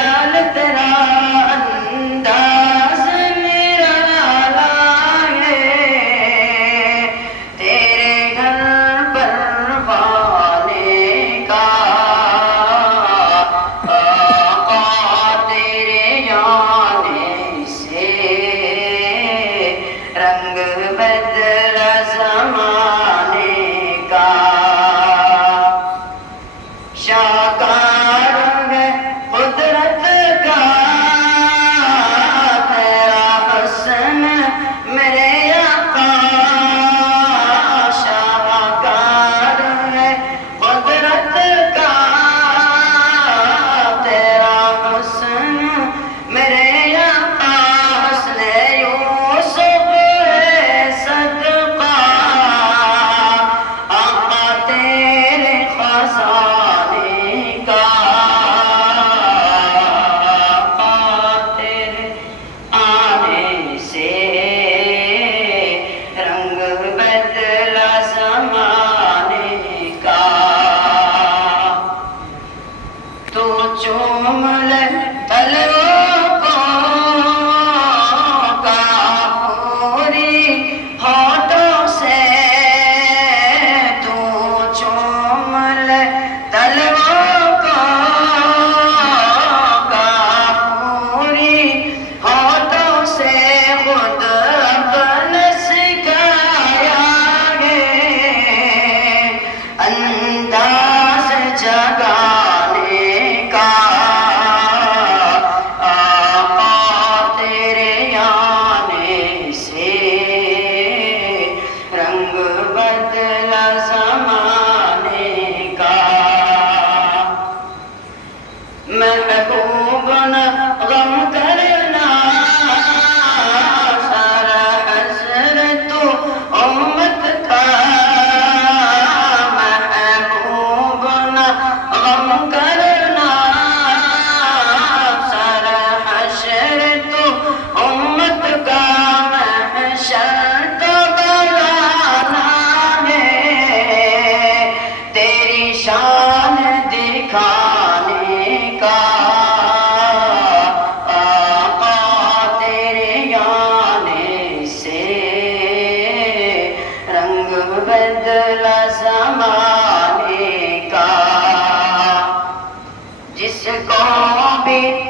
خیال تیرا انداز میرا لائے تیرے گھر پروانے کا آقا تیرے آنے سے رنگ بدلا زمانے کا شاہکار ہے قدرت کا تیرا حسن میرے آقا شاہکار ہے قدرت کا تیرا حسن میرے آقا حسن یوسف ہے صدقہ آقا تیرے خزانے کا آقا تیرے آنے سے رنگ بدلا زمانے کا تو چوم لے تلووں کو کافوری ہاتھوں سے تو چوم لے تلووں کو کافوری ہاتھوں سے خود اپنے سکھایا ہے انداز جگانے کا آقا تیرے آنے سے رنگ بدلا زمانے کا محبوب نہ غم کرنا سارا حسر تو امت کا محبوب نہ غم کرنا سارا حشر تو امت کا محشر تو بلانا ہے تیری شان دکھانے کا آقا تیرے آنے سے رنگ بدلا زمانے کا جس کو بھی